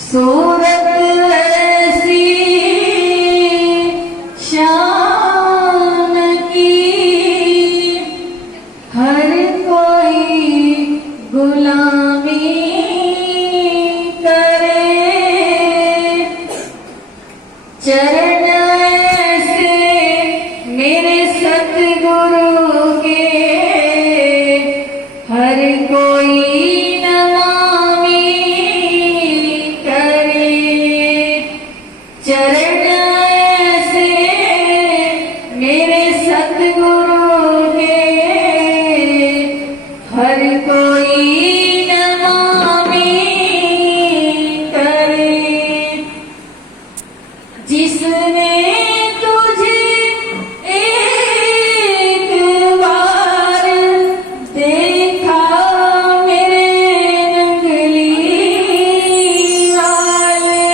सूरत ऐसी शान की हर कोई गुलामी करे, चरण ऐसे मेरे सतगुरु के हर कोई चरण ऐसे मेरे सतगुरु के हर कोई नमामि करे। जिसने तुझे एक बार देखा मेरे नंगली वाले,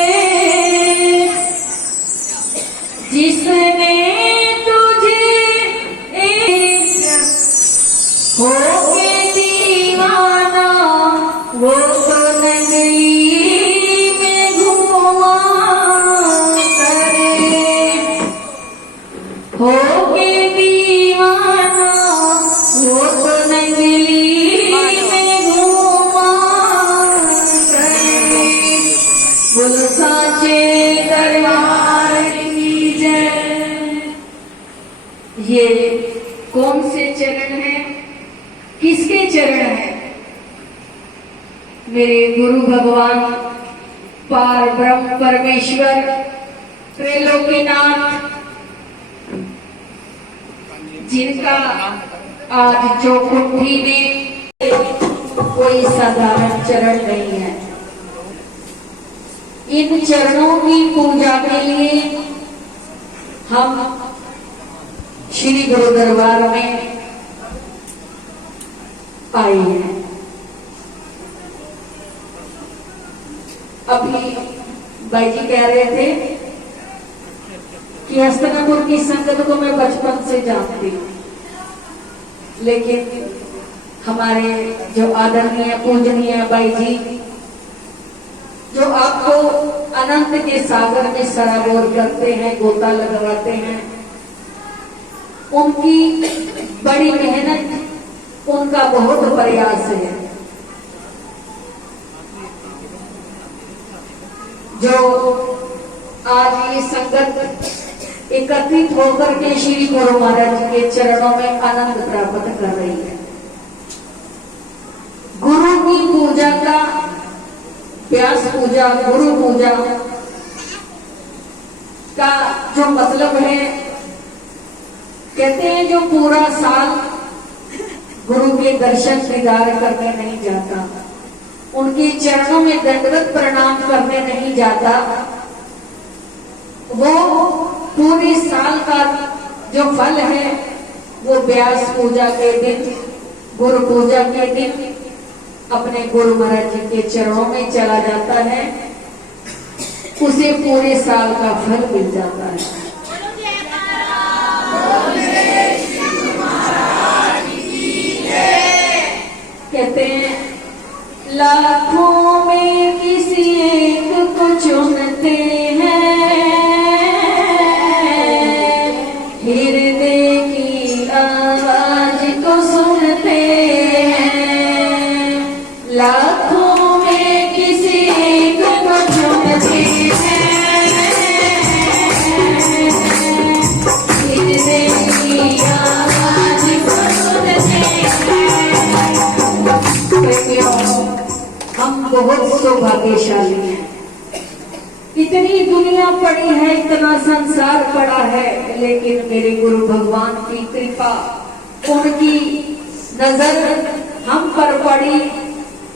जिसने तुझे एक होके दीवाना वो तो नगरी में घुमा करे, होके दीवाना वो तो नगरी में घुमा करे। बोल साचे दरबार की जय। ये कौन से चरण हैं, किसके चरण हैं? मेरे गुरु भगवान पार ब्रह्म परमेश्वर त्रैलोकीनाथ, जिनका आज चौकुंठी में कोई साधारण चरण नहीं है। इन चरणों की पूजा के लिए हम श्री गुरु दरबार में आए हैं। अभी भाई जी कह रहे थे कि हस्तिनापुर की संगत को मैं बचपन से जानती हूँ, लेकिन हमारे जो आदरणीय पूजनीय भाई जी जो आपको अनंत के सागर में सराबोर करते हैं, गोता लगवाते हैं, उनकी बड़ी मेहनत, उनका बहुत प्रयास है। जो आज ये संगत एकत्रित होकर के श्री गुरु महाराज के चरणों में आनंद प्राप्त कर रही है। गुरु की पूजा का, व्यास पूजा, गुरु पूजा का जो मतलब है, कहते हैं जो पूरा साल गुरु के दर्शन दीदार करने नहीं जाता, उनके चरणों में दंडवत प्रणाम करने नहीं जाता, वो पूरे साल का जो फल है वो व्यास पूजा के दिन, गुरु पूजा के दिन अपने गुरु महाराज जी के चरणों में चला जाता है, उसे पूरे साल का फल मिल जाता है। कहते हैं लाखों में किसी एक को चुनते हैं, हृदय की आवाज को सुनते हैं। लाखों में किसी एक को चुनते हैं, हृदय की आवाज को सुनते हैं। हम बहुत सौभाग्यशाली हैं। इतनी दुनिया पड़ी है, इतना संसार पड़ा है, लेकिन मेरे गुरु भगवान की कृपा, उनकी नजर हम पर पड़ी।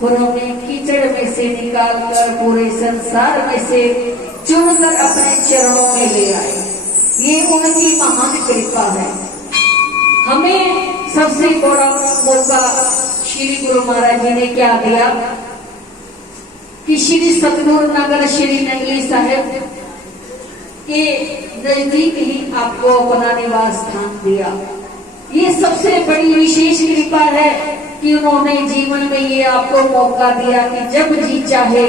उन्होंने कीचड़ में से निकालकर पूरे संसार में से चुनकर अपने चरणों में ले आए। ये उनकी महान कृपा है। हमें सबसे बड़ा मौका श्री गुरु महाराज जी ने क्या दिया कि श्री सतगुरु नगर श्री नंगली साहिब के नजदीक ही आपको अपना निवास स्थान दिया। ये सबसे बड़ी विशेष कृपा है कि उन्होंने जीवन में ये आपको मौका दिया कि जब जी चाहे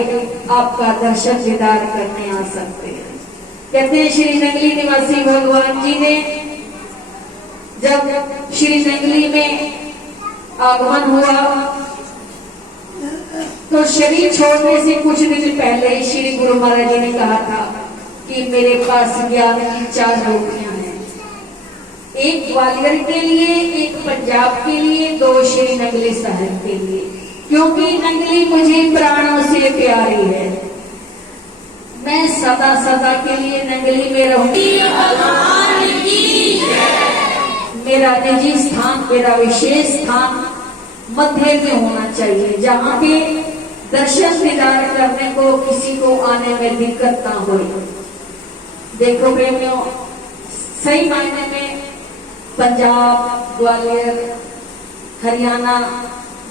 आपका दर्शन दीदार करने आ सकते हैं। कहते हैं श्री नंगली निवासी भगवान जी ने जब श्री नंगली में आगमन हुआ तो शरीर छोड़ने से कुछ दिन पहले श्री गुरु महाराज जी ने कहा था कि मेरे पास ज्ञान की 4 रोटियां हैं, एक ग्वालियर के लिए, एक पंजाब के लिए, 2 श्री नंगली शहर के लिए, क्योंकि नंगली मुझे प्राणों से प्यारी है। मैं सदा सदा के लिए नंगली में रहूंगी। मेरा निजी स्थान, मेरा विशेष स्थान मध्य में होना चाहिए, जहाँ पे दर्शन दीदार करने को किसी को आने में दिक्कत ना हो। देखो प्रेमियों, सही मायने में पंजाब, ग्वालियर, हरियाणा,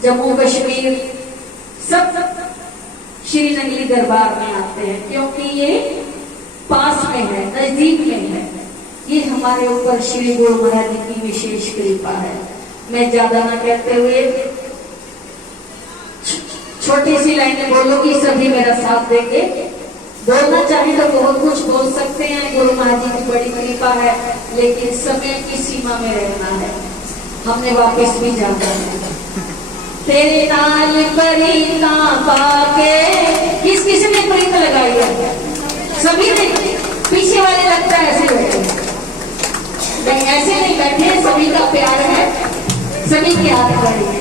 जम्मू कश्मीर सब श्री नंगली दरबार में आते हैं, क्योंकि ये पास में है, नजदीक में है। ये हमारे ऊपर श्री गुरु महाराज जी की विशेष कृपा है। मैं ज्यादा ना कहते हुए छोटी सी लाइनें बोलूंगी, सभी मेरा साथ देंगे। बोलना चाहिए तो बहुत कुछ बोल सकते हैं, गुरु महाराज जी की बड़ी कृपा है, लेकिन समय की सीमा में रहना है, हमने वापस भी जाना है। तेरे नाल प्रीता पाके, किस किस ने प्रीत लगाई है? सभी ने। पीछे वाले लगता है ऐसे बैठे, नहीं ऐसे नहीं बैठे, सभी का प्यार है, सभी की हाथ खड़ी है।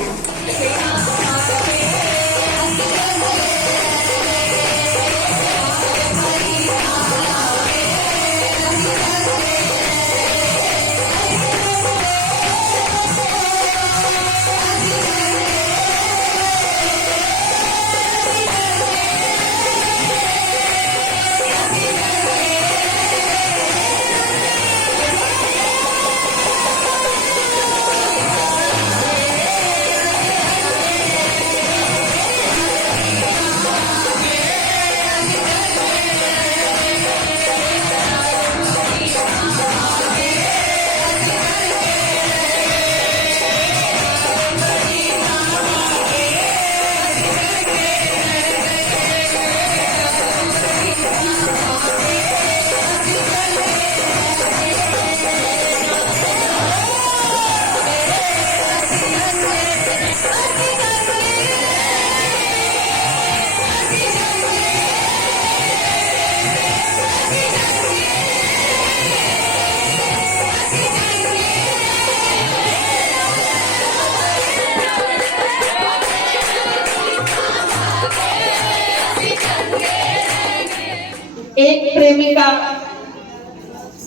एक प्रेमिका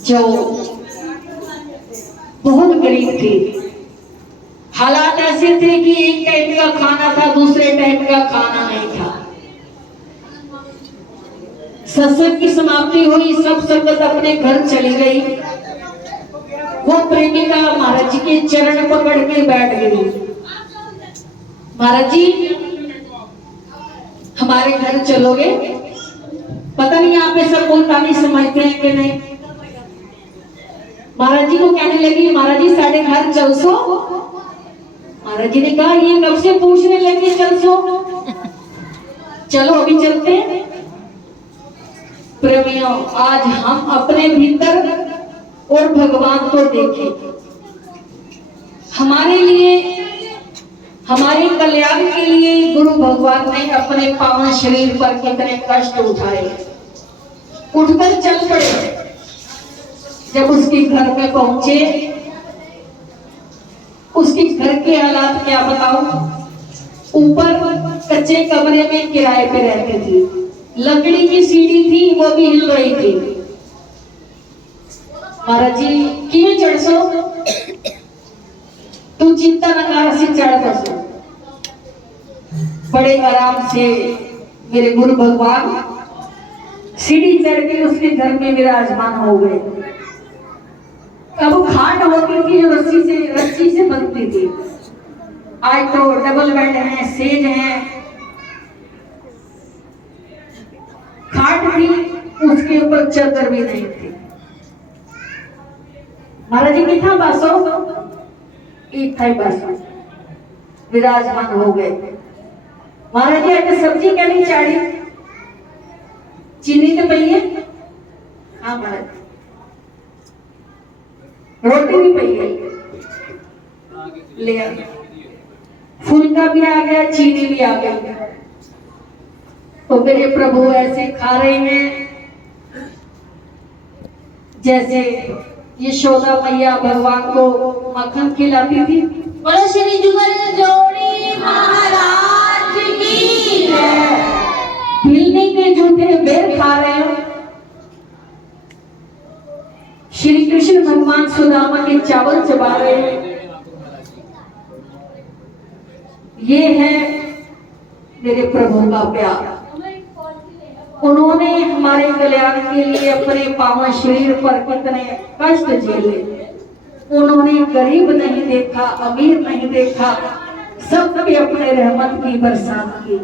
जो बहुत गरीब थी, हालात ऐसे थे कि एक टाइम का खाना था, दूसरे टाइम का खाना नहीं था। सत्संग की समाप्ति हुई, सब संगत अपने घर चली गई। वो प्रेमिका महाराज जी के चरण पकड़ के बैठ गई। महाराज जी हमारे घर चलोगे? पता नहीं यहाँ पे सब मुल्तानी समझते हैं कि नहीं। महाराज जी को कहने लगी, महाराज जी साढ़े घर चल सो। महाराज जी ने कहा, ये कब से पूछने लगे चल सो? चलो अभी चलते हैं। प्रेमियों, आज हम अपने भीतर और भगवान को देखें। हमारे लिए, हमारे कल्याण के लिए गुरु भगवान ने अपने पावन शरीर पर कितने कष्ट उठाए, उठकर चल पड़े। जब उसके घर में पहुंचे, उसके घर के हालात क्या बताओ। ऊपर कच्चे कमरे में किराए पे रहते थे, लकड़ी की सीढ़ी थी, वो भी हिल रही थी। महाराज जी किवें चढ़ सो? तू चिंता न कर, से चढ़ बसो। बड़े आराम से मेरे गुरु भगवान सीढ़ी चढ़ के उसके घर में विराजमान हो गए। अब खाट होती थी जो रस्सी से बनती थी, आज तो डबल बेड है, सेज है। खाट भी, उसके ऊपर चादर भी नहीं थी। महाराज जी कितना बासो? एक था बासो। विराजमान हो गए। महाराज जी आज सब्जी क्या नहीं चाड़ी, चीनी तो पई है, हाँ महाराज, रोटी भी पई है, ले आ, फुल्का भी आ गया, चीनी भी आ गई। तो मेरे प्रभु ऐसे खा रहे हैं जैसे यशोदा मैया भगवान को मक्खन खिलाती थी। बोलो श्री जुगल जोड़ी महाराज की जय। बिल्ली के जूठे बेर खा रहे हैं। श्री कृष्ण भगवान सुदामा के चावल चबा रहे हैं। ये है मेरे प्रभु का प्यार। उन्होंने हमारे कल्याण के लिए अपने पावन शरीर पर कितने कष्ट झेले। उन्होंने गरीब नहीं देखा, अमीर नहीं देखा, सब पे अपने रहमत की बरसात की।